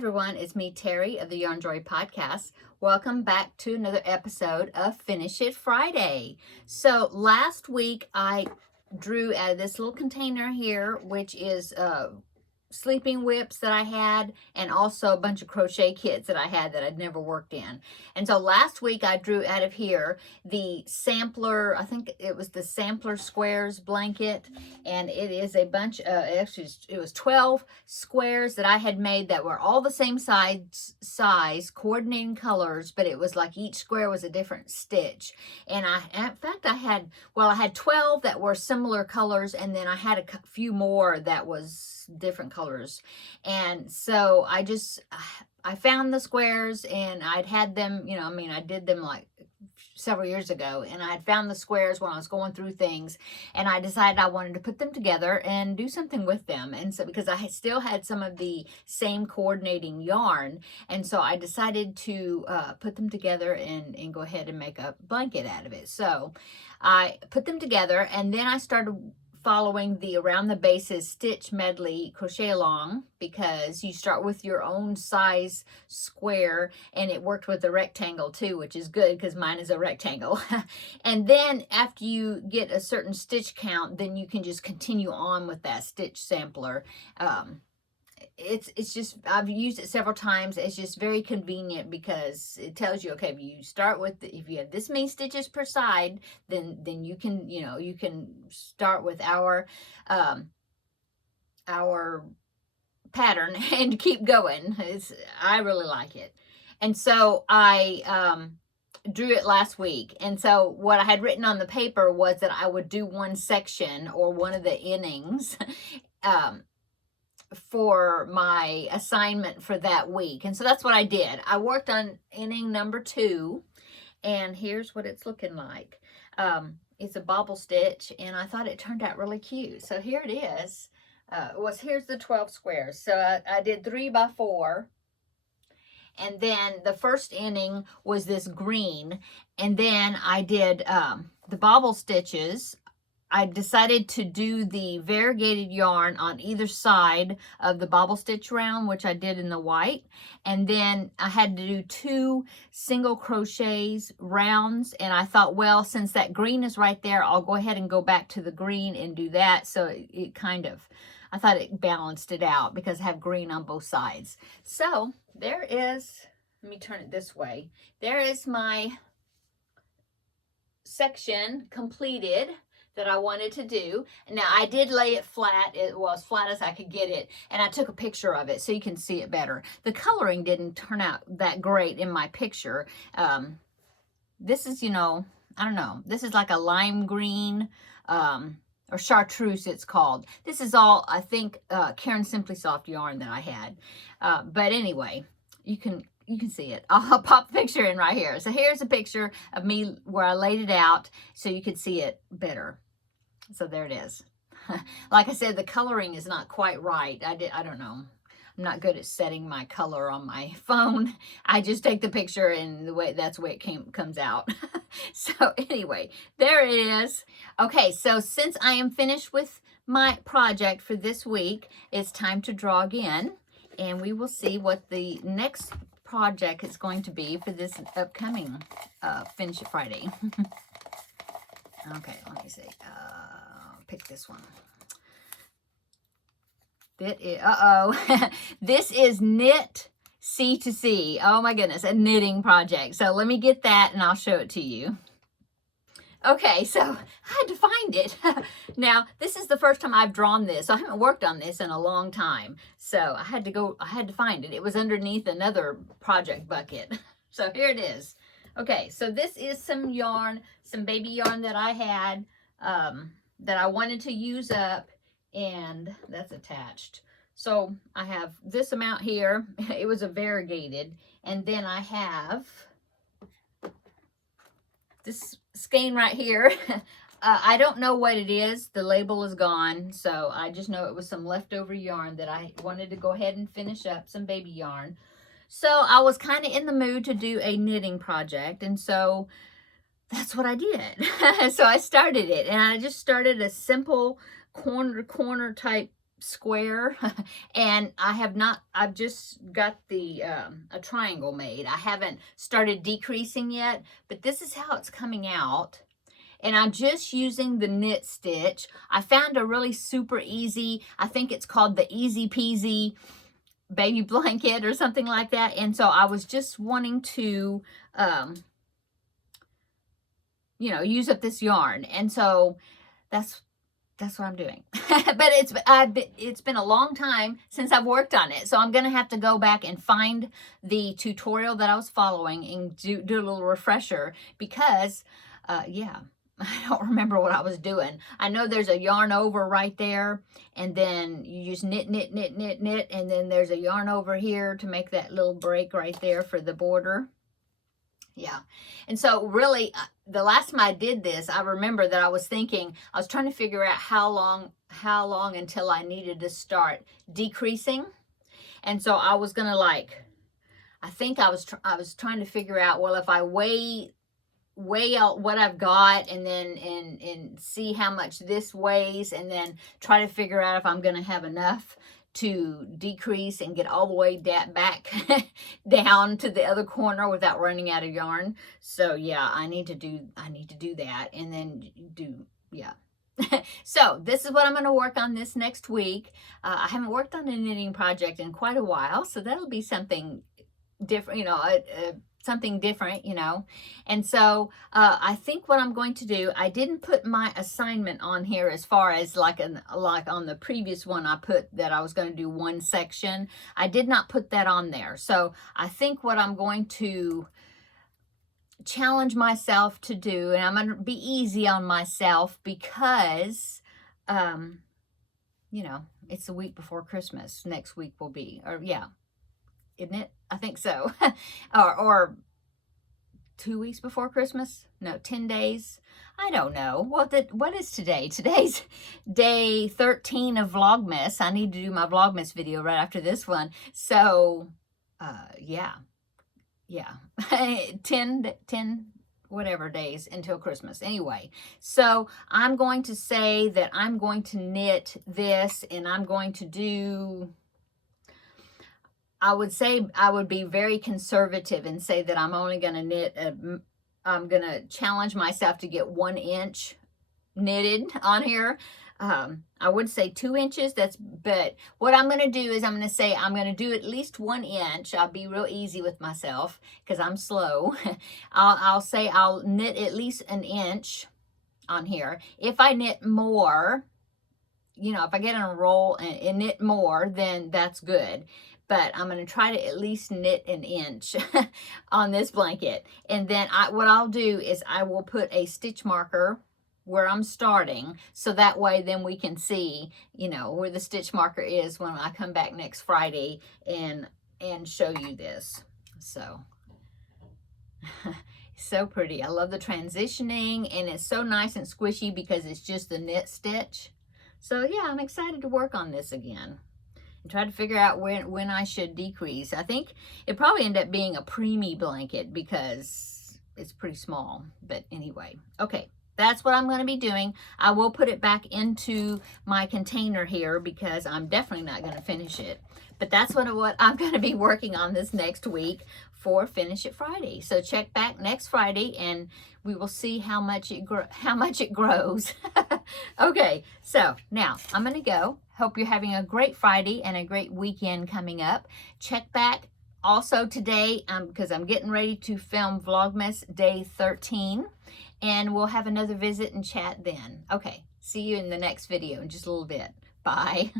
everyone, it's me, Terry of the Yarn Joy Podcast. Welcome back to another episode of Finish It Friday. So last week I drew out of this little container here, which is sleeping whips that I had, and also a bunch of crochet kits that I had that I'd never worked in. And so last week I drew out of here the sampler, I think it was the sampler squares blanket, and it is a bunch actually it was 12 squares that I had made that were all the same size, coordinating colors, but it was like each square was a different stitch. And in fact I had 12 that were similar colors, and then I had a few more that was different colors. And so I found the squares, and I'd had them, I did them like several years ago, and I had found the squares when I was going through things, and I decided I wanted to put them together and do something with them. And so because I still had some of the same coordinating yarn, and so I decided to put them together and go ahead and make a blanket out of it. So I put them together, and then I started following the around the bases stitch medley crochet along, because you start with your own size square, and it worked with the rectangle too, which is good because mine is a rectangle. And then after you get a certain stitch count, then you can just continue on with that stitch sampler. It's just, I've used it several times. It's just very convenient because it tells you, okay, if you start with, if you have this many stitches per side, then you can, you can start with our pattern and keep going. I really like it. And so I drew it last week. And so what I had written on the paper was that I would do one section or one of the innings for my assignment for that week. And so that's what I did. I worked on inning number 2, and here's what it's looking like. It's a bobble stitch, and I thought it turned out really cute. So here it is. Here's the 12 squares. So I did 3 by 4. And then the first inning was this green. And then I did the bobble stitches. I decided to do the variegated yarn on either side of the bobble stitch round, which I did in the white. And then I had to do 2 single crochets rounds. And I thought, well, since that green is right there, I'll go ahead and go back to the green and do that. So it kind of, I thought it balanced it out because I have green on both sides. So there is, let me turn it this way. There is my section completed that I wanted to do. Now I did lay it flat. It was as flat as I could get it, and I took a picture of it so you can see it better. The coloring didn't turn out that great in my picture. This is, I don't know, this is like a lime green or chartreuse it's called. This is all, I think, Karen Simply Soft yarn that I had. But anyway, you can see it. I'll pop a picture in right here. So here's a picture of me where I laid it out so you could see it better. So there it is. Like I said, the coloring is not quite right. I don't know. I'm not good at setting my color on my phone. I just take the picture, and that's the way it comes out. So anyway, there it is. Okay, so since I am finished with my project for this week, it's time to draw again, and we will see what the next project is going to be for this upcoming Finish It Friday. Okay, let me see. Pick this one. This is Knit C to C. Oh my goodness, a knitting project. So let me get that and I'll show it to you. Okay, so I had to find it. Now, this is the first time I've drawn this. I haven't worked on this in a long time. So I had to find it. It was underneath another project bucket. So here it is. Okay, so this is some yarn, some baby yarn that I had that I wanted to use up, and that's attached. So I have this amount here. It was a variegated, and then I have this skein right here. I don't know what it is. The label is gone, so I just know it was some leftover yarn that I wanted to go ahead and finish up, some baby yarn. So I was kind of in the mood to do a knitting project, and so that's what I did. So I started it, and I just started a simple corner type square and I've just got the a triangle made. I haven't started decreasing yet, but this is how it's coming out. And I'm just using the knit stitch. I found a really super easy, I think it's called the Easy Peasy baby blanket or something like that. And so I was just wanting to you know, use up this yarn. And so that's what I'm doing. But it's been a long time since I've worked on it. So I'm going to have to go back and find the tutorial that I was following and do a little refresher because, yeah, I don't remember what I was doing. I know there's a yarn over right there, and then you just knit, knit, knit, knit, knit, and then there's a yarn over here to make that little break right there for the border. Yeah. And so really, the last time I did this, I remember that I was thinking, I was trying to figure out how long until I needed to start decreasing. And so I was going to I think I was trying to figure out, well, if I weigh out what I've got and then and see how much this weighs and then try to figure out if I'm going to have enough to decrease and get all the way back down to the other corner without running out of yarn. So yeah, I need to do that and then yeah. So this is what I'm going to work on this next week. I haven't worked on a knitting project in quite a while, so that'll be something different, you know, something different, you know. And so I think what I'm going to do, I didn't put my assignment on here as far as like on the previous one I put that I was going to do one section. I did not put that on there. So I think what I'm going to challenge myself to do, and I'm going to be easy on myself because, you know, it's a week before Christmas. Next week will be, or yeah. Isn't it? I think so. or 2 weeks before Christmas? No, 10 days. I don't know. What is today? Today's day 13 of Vlogmas. I need to do my Vlogmas video right after this one. So, yeah. 10 whatever days until Christmas. Anyway, so I'm going to say that I'm going to knit this and I'm going to do... I would say I would be very conservative and say that I'm only going to knit, I'm going to challenge myself to get 1 inch knitted on here. I would say 2 inches, but what I'm going to do is I'm going to say I'm going to do at least 1 inch. I'll be real easy with myself because I'm slow. I'll say I'll knit at least 1 inch on here. If I knit more, you know, if I get in a roll and knit more, then that's good. But I'm going to try to at least knit 1 inch on this blanket. And then what I'll do is I will put a stitch marker where I'm starting. So that way then we can see, you know, where the stitch marker is when I come back next Friday and show you this. So, so pretty. I love the transitioning and it's so nice and squishy because it's just the knit stitch. So yeah, I'm excited to work on this again. And try to figure out when I should decrease. I think it probably ended up being a preemie blanket because it's pretty small. But anyway, okay, that's what I'm going to be doing. I will put it back into my container here because I'm definitely not going to finish it. But that's what I'm going to be working on this next week for Finish It Friday. So check back next Friday and we will see how much it grows. Okay, so now I'm going to go. Hope you're having a great Friday and a great weekend coming up. Check back also today because I'm getting ready to film Vlogmas Day 13. And we'll have another visit and chat then. Okay, see you in the next video in just a little bit. Bye.